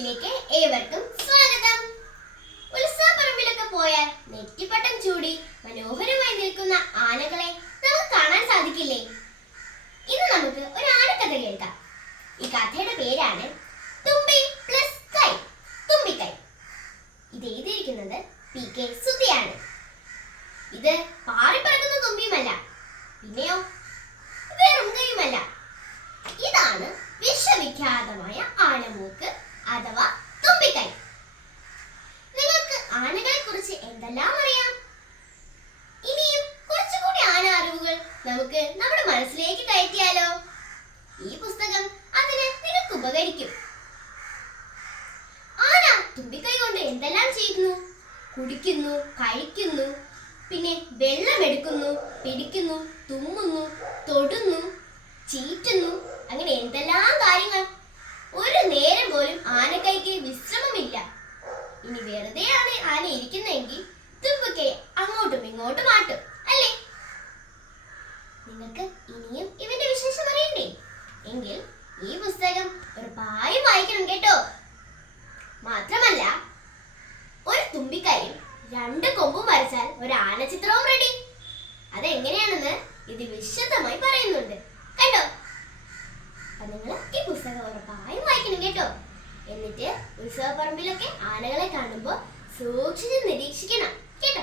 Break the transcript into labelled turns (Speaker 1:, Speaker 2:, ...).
Speaker 1: വീഡിയോയിലേക്ക് ഏവർക്കും സ്വാഗതം. ഉത്സവപ്പറമ്പിലൊക്കെ പോയാൽ നെറ്റിപ്പട്ടം ചൂടി മനോഹരമായി നിൽക്കുന്ന ആനകളെ നമുക്ക് കാണാൻ സാധിക്കില്ലേ? ഇന്ന് നമുക്ക് ഒരു ആനക്കഥ കേൾക്കാം. ഈ കഥയുടെ പേരാണ് തുമ്പി പ്ലസ് കൈ തുമ്പിക്കൈ ഇത് എഴുതിയിരിക്കുന്നത് പി കെ സുധിയാണ്. ഇത് പാറിപ്പറക്കുന്ന തുമ്പിയുമല്ല പിന്നെയോ വെറും കൈയുമല്ല. ഇതാണ് വിശ്വവിഖ്യാതമായ ആനമൂക്ക്. അഥവാ തുമ്പിക്കൈ. നിങ്ങൾക്ക് ആനകളെ കുറിച്ച് എന്തെല്ലാം അറിയാം? ഇനിയും കുറച്ചുകൂടി ആന അറിവുകൾ നമുക്ക് നമ്മുടെ മനസ്സിലേക്ക് കയറ്റിയാലോ? ഈ പുസ്തകം അതിന് നിങ്ങൾക്ക് ഉപകരിക്കും. ആന തുമ്പിക്കൈ കൊണ്ട് എന്തെല്ലാം ചെയ്യുന്നു? കുടിക്കുന്നു കഴിക്കുന്നു പിന്നെ വെള്ളമെടുക്കുന്നു പിടിക്കുന്നു തുമ്മുന്നു ആന ഇരിക്കുന്നെങ്കിൽ തുമ്പിക്കൈ അങ്ങോട്ടും ഇങ്ങോട്ടും മാട്ടും അല്ലേ? നിങ്ങൾക്ക് ഇനിയും ഇവന്റെ വിശേഷം അറിയണ്ടേ? എങ്കിൽ ഈ പുസ്തകം ഒരു പായും വായിക്കണം കേട്ടോ. മാത്രമല്ല ഒരു തുമ്പിക്കൈയും രണ്ട് കൊമ്പും വരച്ചാൽ ഒരു ആനച്ചിത്രവും റെഡി. അതെങ്ങനെയാണെന്ന് ഇത് വിശദമായി പറയുന്നുണ്ട്. കണ്ടോ? അപ്പൊ നിങ്ങൾ ഈ പുസ്തകം ഉറപ്പായും വായിക്കണം കേട്ടോ. എന്നിട്ട് ഉത്സവപ്പറമ്പിലൊക്കെ ആനകളെ കാണുമ്പോൾ സൂക്ഷിച്ച് നിരീക്ഷിക്കണം കേട്ടോ